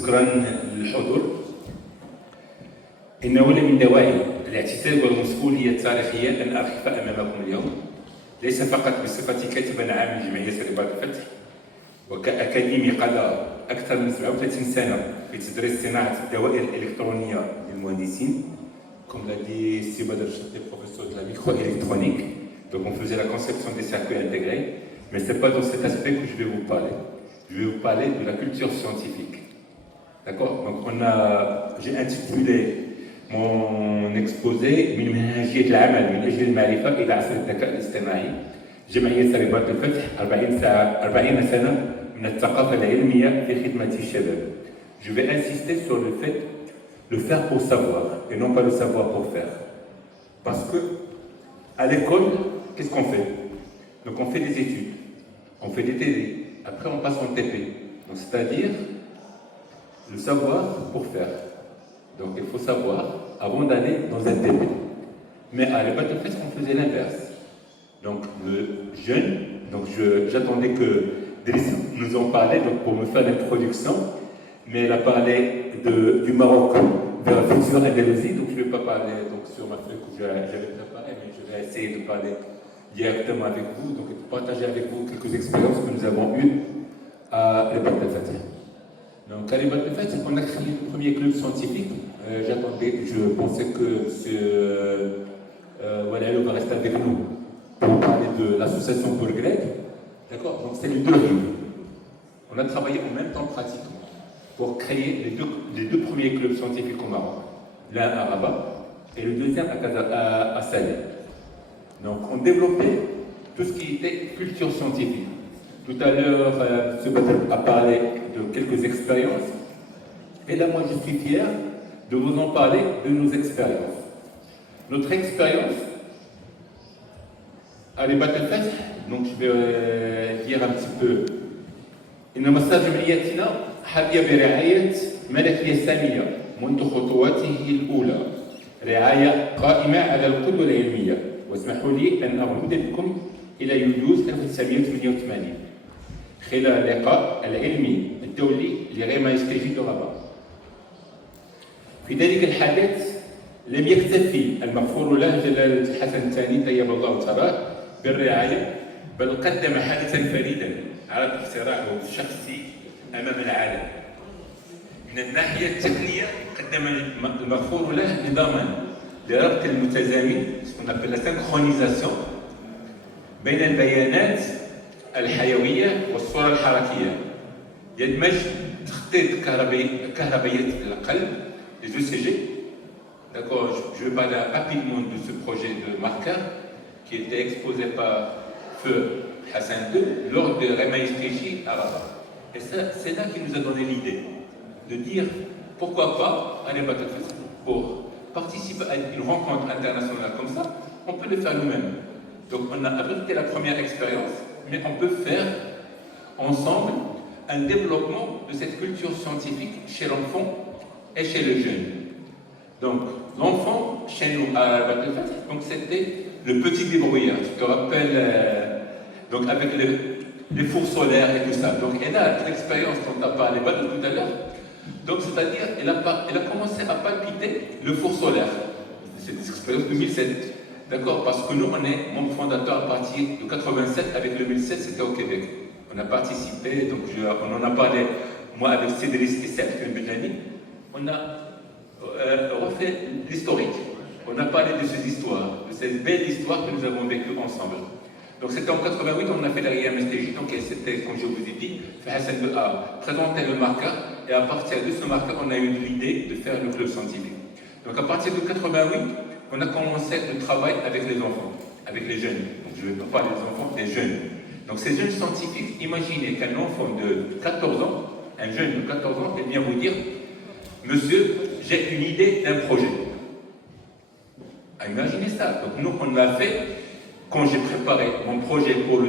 شكرا للحضور. إنه من دواعي الاعتزاز والمسؤولية التاريخية أن أقف أمامكم اليوم، ليس فقط بصفتي كاتبا عام لجمعية رباط الفتح وكأكاديمي قضى أكثر من 37 سنة في تدريس صناعة الدوائر الإلكترونية للمهندسين. Comme l'a dit Sibadr, j'étais professeur de la microélectronique, donc on faisait la conception des circuits intégrés, mais ce n'est pas dans cet aspect que je vais vous parler. Je vais vous parler de la culture scientifique. D'accord? Donc j'ai intitulé mon exposé من منهجية العمل من أجل المعرفة إلى عصر الذكاء الاصطناعي. جمعية رباط الفتح 40 سنة من الثقافة العلمية في خدمة الشباب. Je vais insister sur le fait de faire pour savoir et non pas le savoir pour faire. Parce que à l'école, qu'est-ce qu'on fait? Donc on fait des études, on fait des TD, après on passe en TP. Donc c'est-à-dire le savoir pour faire. Donc il faut savoir avant d'aller dans un TP. Mais à Rabat el Fath, on faisait l'inverse. Donc le jeune, donc j'attendais que Driss nous en parlait donc pour me faire l'introduction, mais elle a parlé du Maroc vers la future Andalousie, donc je ne vais pas parler donc, sur ma feuille que j'avais préparée, mais je vais essayer de parler directement avec vous, donc de partager avec vous quelques expériences que nous avons eues à Rabat el Fath. Donc à Rabat el Fath, on a créé le premier club scientifique. Je pensais que M. Walalo va rester avec nous pour parler de l'association Bourgreg. D'accord? Donc c'est les deux rives. On a travaillé en même temps pratiquement pour créer les deux premiers clubs scientifiques au Maroc. L'un à Rabat et le deuxième à Salé. Donc on développait tout ce qui était culture scientifique. Tout à l'heure, M. Badr a parlé de quelques expériences. Et là, moi, je suis fier de vous en parler de nos expériences. Notre expérience à Rabat el Fath, donc je vais dire un petit peu. إن مسار جمعيتنا حظي برعاية ملكية سامية منذ خطواته الأولى، رعاية قائمة على القدوة العلمية. واسمحوا لي أن أعود بكم إلى يوليوز 1988 خلال اللقاء العلمي الدولي لغيما يستجي لرباط. في ذلك الحدث لم يكتفي المغفور له جلالة الحسن الثاني طيب الله ثراه بالرعاية، بل قدم حدثا فريدا عرض اختراعه الشخصي أمام العالم. من الناحية التقنية قدم المغفور له نظاما لربط المتزامن la synchronisation بين البيانات الحيوية والصورة الحركية، يدمج تخطيط كهربية القلب les ECG. D'accord, je vais parler rapidement de ce projet de marqueur qui était exposé par Feu Hassan II lors de Rema Istriji à Rabat. Et ça, c'est là qui nous a donné l'idée de dire pourquoi pas aller Rabat el Fath pour participer à une rencontre internationale comme ça, on peut le faire nous-mêmes. Donc on a adopté la première expérience, mais on peut faire ensemble un développement de cette culture scientifique chez l'enfant et chez le jeune. Donc l'enfant, chez nous à Rabat el Fath, donc c'était le petit débrouillard. Tu te rappelles donc avec les fours solaires et tout ça. Donc elle a l'expérience dont tu as parlé tout à l'heure. Donc c'est-à-dire elle a commencé à palpiter le four solaire. C'est une expérience de 2007. D'accord? Parce que nous, on est membre fondateur à partir de 87, avec le 2007, c'était au Québec. On a participé, donc on en a parlé, moi avec Cédric et Serge Benjani, on a refait l'historique. On a parlé de ces histoires, de cette belle histoire que nous avons vécue ensemble. Donc c'était en 88, on a fait la RIAMSTJ, donc c'était, comme je vous ai dit, Hassan II a présenté le marqueur, et à partir de ce marqueur, on a eu l'idée de faire le club scientifique. Donc à partir de 88, on a commencé le travail avec les enfants, avec les jeunes. Donc je ne vais pas parler des enfants, des jeunes. Donc ces jeunes scientifiques, imaginez qu'un enfant de 14 ans, un jeune de 14 ans, il vient vous dire, monsieur, j'ai une idée d'un projet. Imaginez ça. Donc nous, on l'a fait quand j'ai préparé mon projet pour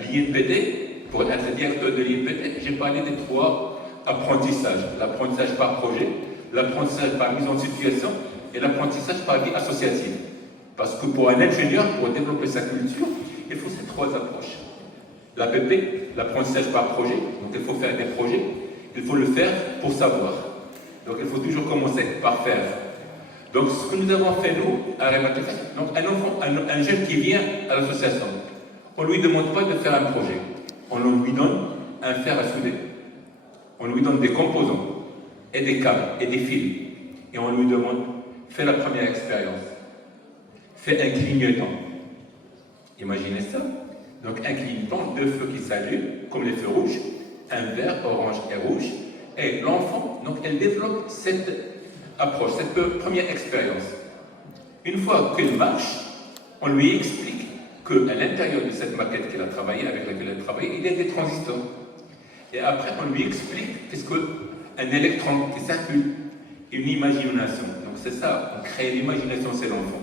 l'INPD, pour être directeur de l'INPD, j'ai parlé des 3 apprentissages. L'apprentissage par projet, l'apprentissage par mise en situation et l'apprentissage par vie associative. Parce que pour un ingénieur, pour développer sa culture, il faut ces 3 approches. L'APP, l'apprentissage par projet, donc il faut faire des projets. il faut le faire pour savoir. Donc il faut toujours commencer par faire. Donc ce que nous avons fait nous, à Rebatel Fatih, donc un enfant, un jeune qui vient à l'association, on ne lui demande pas de faire un projet, on lui donne un fer à souder. On lui donne des composants, et des câbles, et des fils, et on lui demande, fais la première expérience, fais un clignotant. Imaginez ça. Donc un clignotant, deux feux qui s'allument, comme les feux rouges, un vert, orange et rouge, et l'enfant, donc elle développe cette approche, cette première expérience. Une fois qu'elle marche, on lui explique qu'à l'intérieur de cette maquette qu'elle a travaillée, avec laquelle elle travaille, il y a des transistors. Et après, on lui explique qu'est-ce qu'un électron qui circule, une imagination. Donc c'est ça, on crée l'imagination chez l'enfant.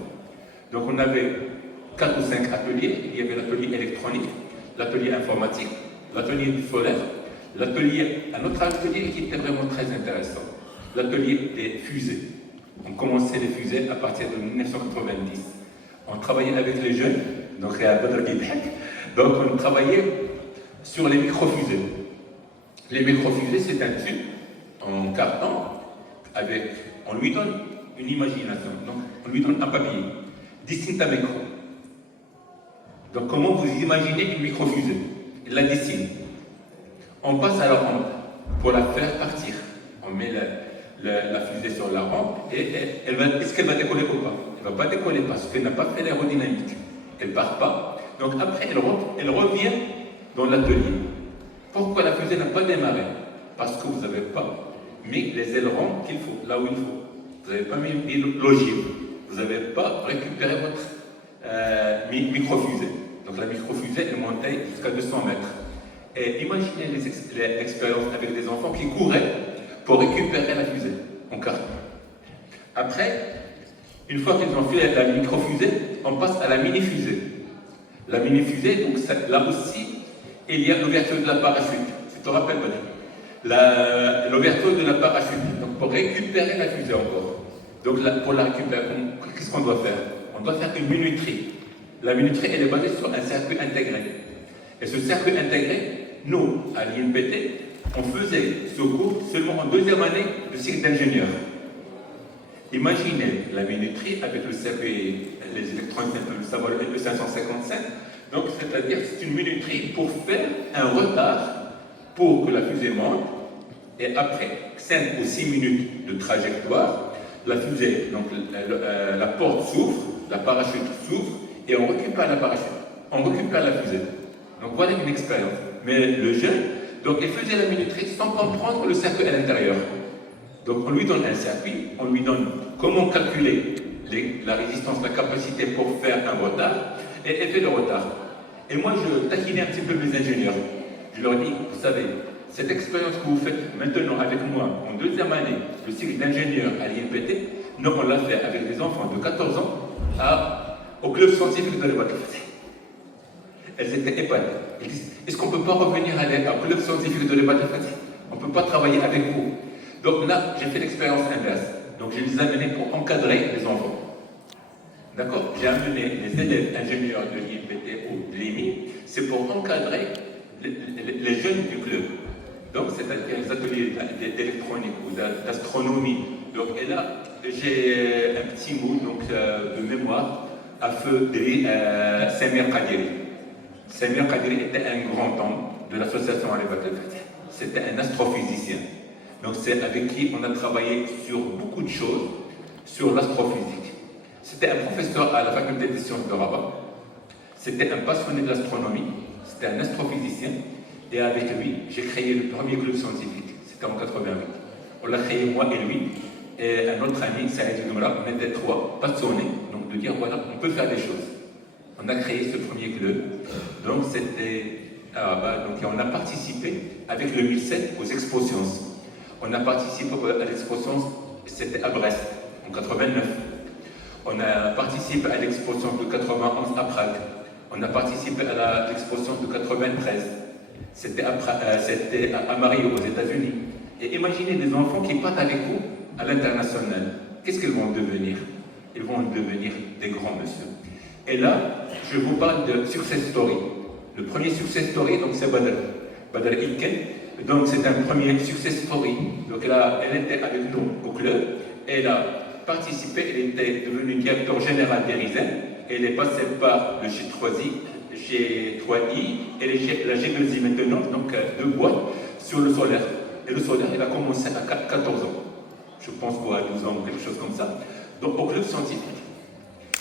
Donc on avait 4 ou 5 ateliers. Il y avait l'atelier électronique, l'atelier informatique, l'atelier solaire, un autre atelier qui était vraiment très intéressant, l'atelier des fusées. On commençait les fusées à partir de 1990. On travaillait avec les jeunes, donc on travaillait sur les micro-fusées. Les micro-fusées, c'est un tube en carton, on lui donne une imagination, donc on lui donne un papier, dessine ta micro. Donc comment vous imaginez une micro-fusée? Il la dessine. On passe à la rampe pour la faire partir. On met la fusée sur la rampe et est-ce qu'elle va décoller ou pas? Elle ne va pas décoller parce qu'elle n'a pas fait l'aérodynamique. Elle ne part pas. Donc après, elle revient dans l'atelier. Pourquoi la fusée n'a pas démarré? Parce que vous n'avez pas mis les ailerons qu'il faut, là où il faut. Vous n'avez pas mis l'ogive. Vous n'avez pas récupéré votre micro-fusée. Donc la micro-fusée est montée jusqu'à 200 mètres. Et imaginez l'expérience avec des enfants qui couraient pour récupérer la fusée en carton. Après, une fois qu'ils ont fait la micro-fusée, on passe à la mini-fusée. La mini-fusée, donc là aussi, il y a l'ouverture de la parachute. Tu te rappelles, Badi? L'ouverture de la parachute. Donc pour récupérer la fusée encore. Donc pour la récupérer, qu'est-ce qu'on doit faire? On doit faire une minuterie. La minuterie, elle est basée sur un circuit intégré. Et ce circuit intégré, nous, à l'INPT, on faisait ce cours seulement en deuxième année de cycle d'ingénieur. Imaginez la minuterie avec le circuit, les électrons, le savoir, le 555. Donc, c'est-à-dire que c'est une minuterie pour faire un retard pour que la fusée monte. Et après 5 ou 6 minutes de trajectoire, la fusée, donc la porte s'ouvre, la parachute s'ouvre, et on récupère la parachute. On récupère la fusée. Donc voilà une expérience. Mais le jeune, donc il faisait la minuterie sans comprendre le circuit à l'intérieur. Donc on lui donne un circuit, on lui donne comment calculer la résistance, la capacité pour faire un retard, et elle fait le retard. Et moi je taquinais un petit peu mes ingénieurs. Je leur dis, vous savez, cette expérience que vous faites maintenant avec moi en deuxième année, le cycle d'ingénieur à l'INPT, nous on l'a fait avec des enfants de 14 ans au club scientifique de Rebatel Fatih. Elles étaient épatées. Elles disent, est-ce qu'on ne peut pas revenir au club scientifique de Rebatel Fatih? On ne peut pas travailler avec vous. Donc là, j'ai fait l'expérience inverse. Donc je les ai amenés pour encadrer les enfants. D'accord? J'ai amené les élèves ingénieurs de l'INPT ou de l'IMI, c'est pour encadrer les jeunes du club. Donc c'est-à-dire les ateliers d'électronique ou d'astronomie. Donc et là, j'ai un petit mot de mémoire à feu de Samir Kadiri. Samir Kadiri était un grand homme de l'association Rebatel Fatih. C'était un astrophysicien. Donc c'est avec qui on a travaillé sur beaucoup de choses, sur l'astrophysique. C'était un professeur à la faculté des sciences de Rabat. C'était un passionné de l'astronomie. C'était un astrophysicien. Et avec lui, j'ai créé le premier club scientifique. C'était en 88. On l'a créé moi et lui. Et un autre ami, Saïd Noura, on était 3 passionnés. Donc de dire, voilà, on peut faire des choses. On a créé ce premier club. Donc c'était donc on a participé avec le 1007 aux Expo Sciences. On a participé à l'Expo Sciences, c'était à Brest, en 89. On a participé à l'Expo Sciences de 91 à Prague. On a participé à l'Expo Sciences de 93. C'était à Mario, aux États-Unis. Et imaginez des enfants qui partent avec vous à l'international. Qu'est-ce qu'ils vont devenir? Ils vont devenir des grands messieurs. Et là, je vous parle de success story. Le premier success story, donc c'est Badr Ilken. Donc c'est un premier success story. Donc là, elle était avec nous au club, elle a participé, elle était devenue directeur général d'Erizen, elle est passée par le G3I et la G2I maintenant, donc deux boîtes sur le solaire. Et le solaire, il a commencé à 14 ans. Je pense qu'à 12 ans ou quelque chose comme ça. Donc au club scientifique.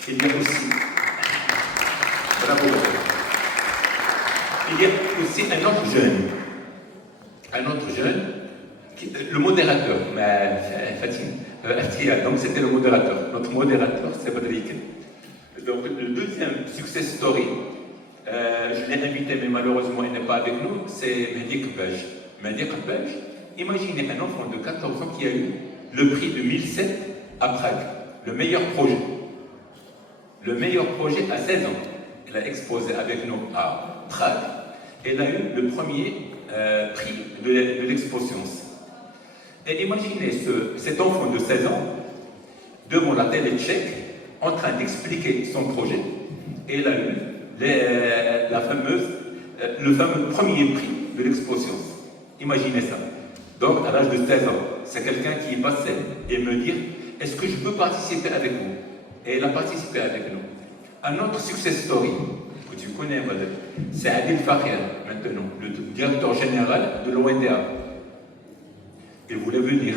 Il y a aussi... Bravo. Il y a aussi un autre jeune, le modérateur, Fatim, donc c'était le modérateur. Notre modérateur, c'est Badrik. Donc le deuxième success story, je l'ai invité, mais malheureusement il n'est pas avec nous, c'est Mehdi Kbaj. Mehdi Kbaj, imaginez un enfant de 14 ans qui a eu le prix 2007 à Prague, le meilleur projet. Le meilleur projet à 16 ans. Il a exposé avec nous à Prague. Elle a eu le premier prix de l'Expo Science. Et imaginez cet enfant de 16 ans devant la télé tchèque en train d'expliquer son projet. Et elle a eu le fameux premier prix de l'Expo Science. Imaginez ça. Donc, à l'âge de 16 ans, c'est quelqu'un qui est passé et me dire est-ce que je peux participer avec vous? Et elle a participé avec nous. Un autre success story que tu connais, c'est Adil Fakir, maintenant, le directeur général de l'OEDA. Il voulait venir,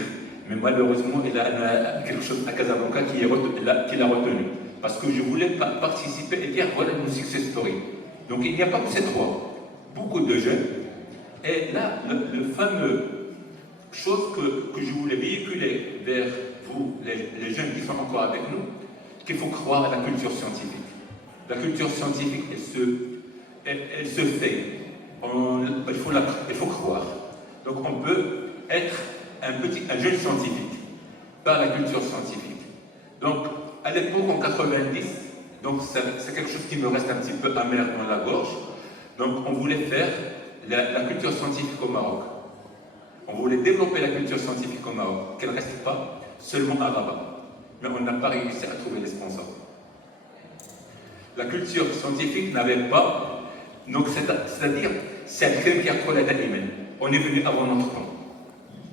mais malheureusement, il a quelque chose à Casablanca qu'il a retenu. Parce que je voulais participer et dire voilà une success story. Donc il n'y a pas que ces trois, beaucoup de jeunes. Et là, le fameux chose que je voulais véhiculer vers vous, les jeunes qui sont encore avec nous, qu'il faut croire à la culture scientifique. La culture scientifique, elle se fait. Il faut croire. Donc on peut être un jeune scientifique par la culture scientifique. Donc à l'époque en 90, donc c'est quelque chose qui me reste un petit peu amer dans la gorge. Donc on voulait faire la culture scientifique au Maroc. On voulait développer la culture scientifique au Maroc, qu'elle ne reste pas seulement à Rabat. Mais on n'a pas réussi à trouver les sponsors. La culture scientifique n'avait pas, donc c'est-à-dire, c'est un crime qui a collé à l'humain. On est venu avant notre temps.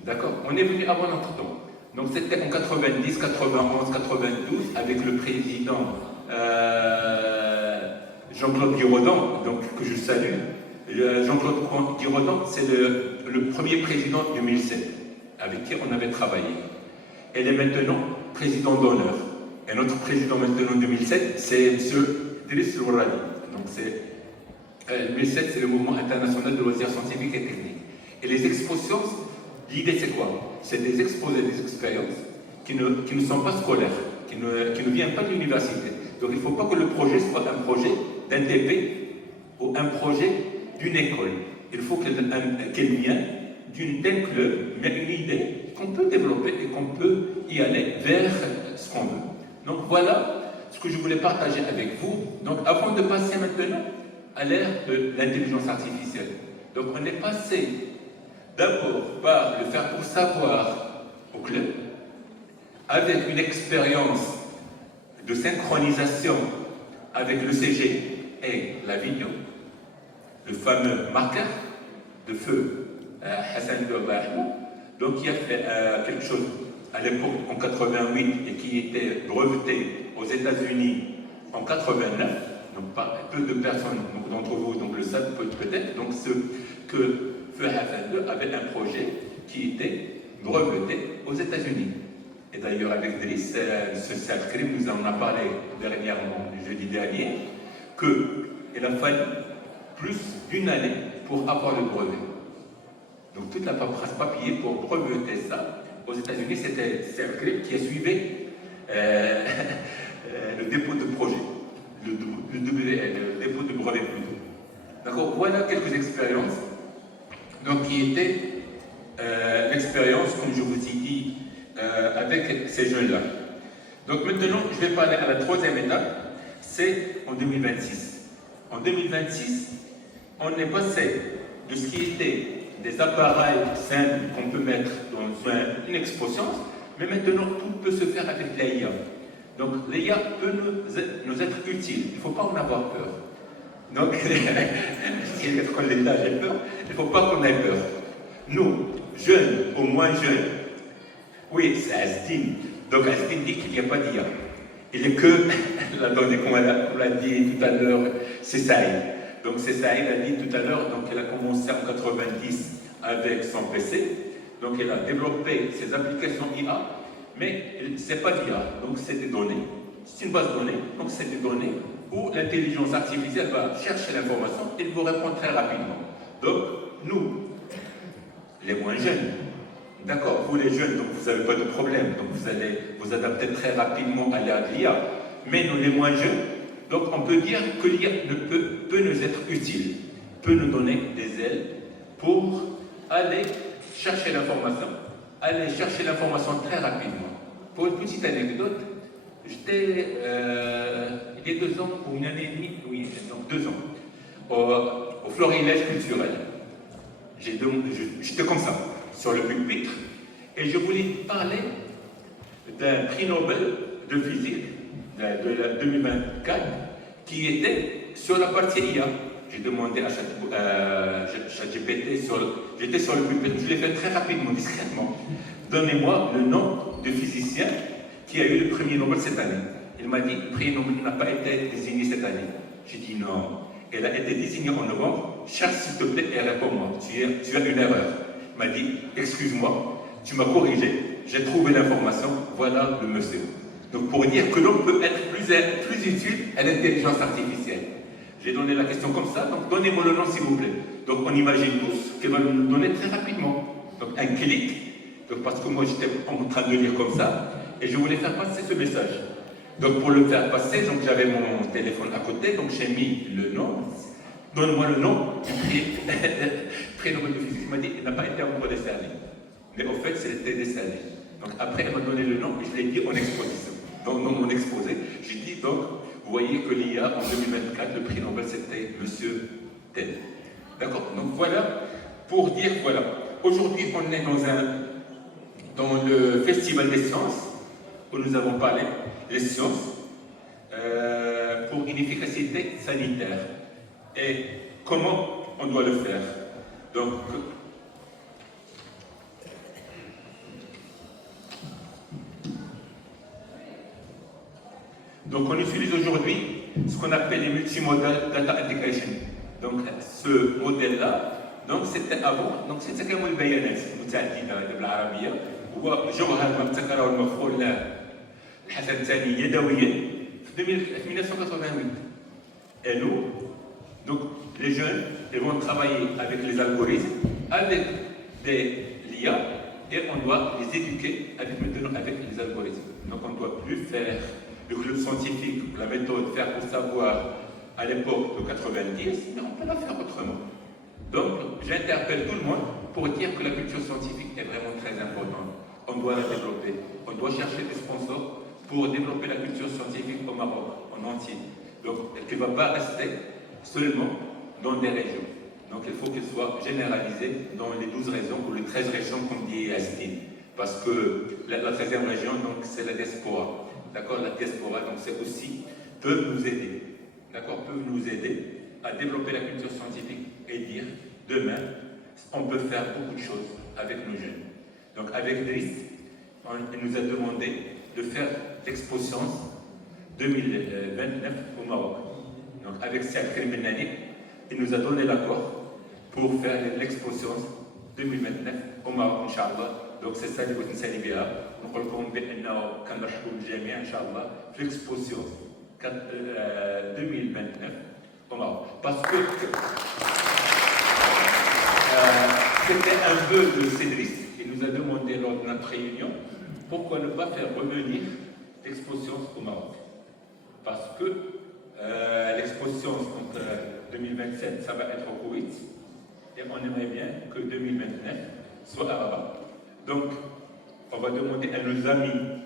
D'accord? On est venu avant notre temps. Donc c'était en 90, 91, 92, avec le président Jean-Claude Giraudon, donc que je salue. Jean-Claude Giraudon, c'est le premier président 2007, avec qui on avait travaillé. Elle est maintenant président d'honneur. Et notre président maintenant 2007, c'est M. Driss Louradi. Donc 2007, c'est le mouvement international de loisirs scientifiques et techniques. Et les expositions, l'idée c'est quoi? C'est des exposés, des expériences qui ne sont pas scolaires, qui ne viennent pas de l'université. Donc il ne faut pas que le projet soit un projet d'un TP ou un projet d'une école. Il faut qu'elle vienne d'un club, mais une idée qu'on peut développer et qu'on peut y aller vers ce qu'on veut. Donc voilà ce que je voulais partager avec vous. Donc avant de passer maintenant à l'ère de l'intelligence artificielle. Donc on est passé d'abord par le faire pour savoir au club, avec une expérience de synchronisation avec le CG et la vidéo, le fameux marqueur de feu Hassan Ahmed, donc qui a fait quelque chose à l'époque en 88 et qui était breveté aux États-Unis en 89. Donc peu de personnes d'entre vous donc, le savent peut-être. Donc que Feu Hassan avait un projet qui était breveté aux États-Unis. Et d'ailleurs avec Driss, ce Salkrim nous en a parlé dernièrement, le jeudi dernier, qu'il a fallu plus d'une année pour avoir le brevet. Donc toute la paperasse papier pour breveter ça, aux États-Unis, c'était Salkrim qui a suivi le dépôt de projet, le dépôt de brevet plutôt. D'accord, voilà quelques expériences. Donc qui étaient l'expérience, comme je vous ai dit, avec ces jeunes-là. Donc maintenant, je vais parler à la troisième étape, c'est en 2026. En 2026, on est passé de ce qui était des appareils simples qu'on peut mettre dans une exposition, mais maintenant tout peut se faire avec l'IA. Donc l'IA peut nous être utile, il ne faut pas en avoir peur. Donc, si l'État j'ai peur, il ne faut pas qu'on ait peur. nous, jeunes, au moins jeunes, oui, c'est Asdin. Donc Asdin dit qu'il n'y a pas d'IA. Il n'est que, attendez, comme on l'a dit tout à l'heure, c'est Saïd. Donc c'est Saïd a dit tout à l'heure, donc elle a commencé en 90 avec son PC. Donc elle a développé ses applications IA, mais ce n'est pas d'IA, donc c'est des données. C'est une base de données, donc c'est des données où l'intelligence artificielle va chercher l'information et vous répond très rapidement. Donc nous, les moins jeunes, d'accord, vous les jeunes, donc vous n'avez pas de problème, donc vous allez vous adapter très rapidement à l'IA. Mais nous les moins jeunes, donc on peut dire que l'IA peut nous être utile, peut nous donner des ailes pour aller chercher l'information très rapidement. Pour une petite anecdote, j'étais il y a 2 ans ou une année et demie, oui, donc 2 ans, au florilège culturel. J'étais comme ça, sur le pupitre, et je voulais parler d'un prix Nobel de physique de 2024 qui était sur la partie IA. J'ai demandé à ChatGPT, j'étais sur le pupitre, je l'ai fait très rapidement, discrètement. Donnez-moi le nom de physicien qui a eu le prix Nobel cette année. Il m'a dit, le prix Nobel n'a pas été désigné cette année. J'ai dit non. Elle a été désignée en novembre. Charles, s'il te plaît, réponds-moi. Tu as une erreur. Il m'a dit, excuse-moi, tu m'as corrigé. J'ai trouvé l'information. Voilà le monsieur. Donc pour dire que l'on peut être plus utile à l'intelligence artificielle. J'ai donné la question comme ça. Donc donnez-moi le nom, s'il vous plaît. Donc on imagine tous qu'elle va nous donner très rapidement. Donc un clic. Donc parce que moi j'étais en train de lire comme ça. Et je voulais faire passer ce message. Donc pour le faire passer, donc j'avais mon téléphone à côté, donc j'ai mis le nom. Donne-moi le nom du prix Nobel de physique. Il m'a dit, il n'a pas été encore décerné. Mais au fait, c'était décerné. Donc après, elle m'a donné le nom et je l'ai dit en exposition. Donc dans mon exposé, j'ai dit donc, vous voyez que l'IA en 2024, le prix Nobel c'était Monsieur Ted. D'accord. Donc voilà, pour dire, voilà. Aujourd'hui, on est dans le Festival des sciences, où nous avons parlé des sciences pour une efficacité sanitaire. Et comment on doit le faire. Donc on utilise aujourd'hui ce qu'on appelle les multimodal data integration. Donc ce modèle-là, donc c'était avant, donc c'était comme le bayanet, متعددة بالعربية، هو جوهر ما ابتكره المفعول الحسن الثاني يدويا في 1988. Et nous, donc les jeunes, ils vont travailler avec les algorithmes, avec l'IA, et on doit les éduquer maintenant avec les algorithmes. Donc on ne doit plus faire le club scientifique, la méthode faire pour savoir à l'époque de 90, mais on peut la faire autrement. Donc j'interpelle tout le monde pour dire que la culture scientifique est vraiment très importante. On doit la développer. On doit chercher des sponsors pour développer la culture scientifique au Maroc, en entier. Donc elle ne va pas rester seulement dans des régions. Donc il faut qu'elle soit généralisée dans les 12 régions ou les 13 régions comme dit Astine. Parce que la 13e région, donc c'est la diaspora. D'accord, la diaspora, donc c'est aussi, peuvent nous aider. D'accord, peuvent nous aider à développer la culture scientifique et dire, demain, on peut faire beaucoup de choses avec nos jeunes. Donc avec Driss, il nous a demandé de faire l'Expo Science 2029 au Maroc. Donc avec Sakri Benani, il nous a donné l'accord pour faire l'Expo Science 2029 au Maroc, Inch'Allah. Donc c'est ça اللي بغيت نسالي بها ونقول لكم بانه كنرحبوا بالجميع ان شاء الله في l'Expo Science 2029 au Maroc. Parce que c'était un vœu de Cédric. Il nous a demandé lors de notre réunion pourquoi ne pas faire revenir l'Expo Science au Maroc. Parce que l'Expo Science 2027, ça va être au Koweït et on aimerait bien que 2029 soit à Rabat. Donc, on va demander à nos amis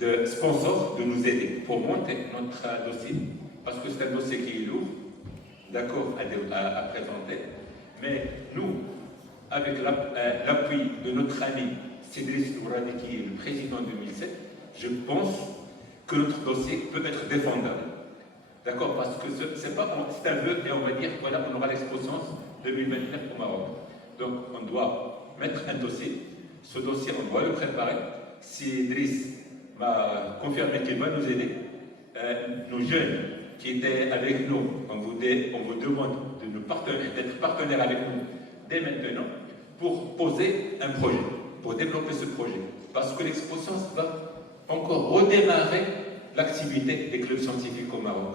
de sponsors de nous aider pour monter notre dossier, parce que c'est un dossier qui est lourd, d'accord, à présenter. Mais nous, avec l'appui de notre ami Cédric Douradi, qui est le président 2007, je pense que notre dossier peut être défendable. D'accord, parce que c'est un vœu et on va dire, voilà, on aura l'expo Science 2029 au Maroc. Donc, on doit mettre un dossier. Ce dossier, on doit le préparer. Si Driss m'a confirmé qu'il va nous aider, nos jeunes qui étaient avec nous, on vous demande d'être partenaire avec nous dès maintenant pour poser un projet, pour développer ce projet. Parce que l'exposition va encore redémarrer l'activité des clubs scientifiques au Maroc.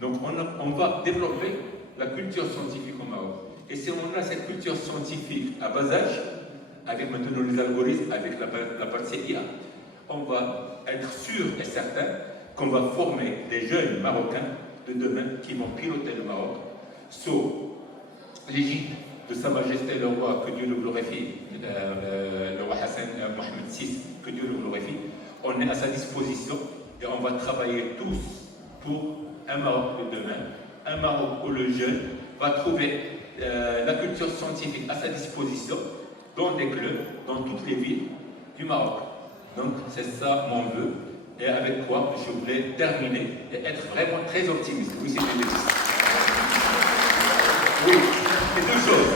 Donc on va développer la culture scientifique au Maroc. Et si on a cette culture scientifique à bas âge, avec maintenant les algorithmes, avec la partie IA, on va être sûr et certain qu'on va former des jeunes Marocains de demain qui vont piloter le Maroc sous l'égide de Sa Majesté le roi, que Dieu le glorifie, le roi Hassan Mohamed VI, que Dieu le glorifie. On est à sa disposition et on va travailler tous pour un Maroc de demain, un Maroc où le jeune va trouver la culture scientifique à sa disposition dans des clubs, dans toutes les villes du Maroc. Donc c'est ça mon vœu, et avec quoi je voulais terminer et être vraiment très optimiste. Oui, c'est une Oui, c'est deux choses.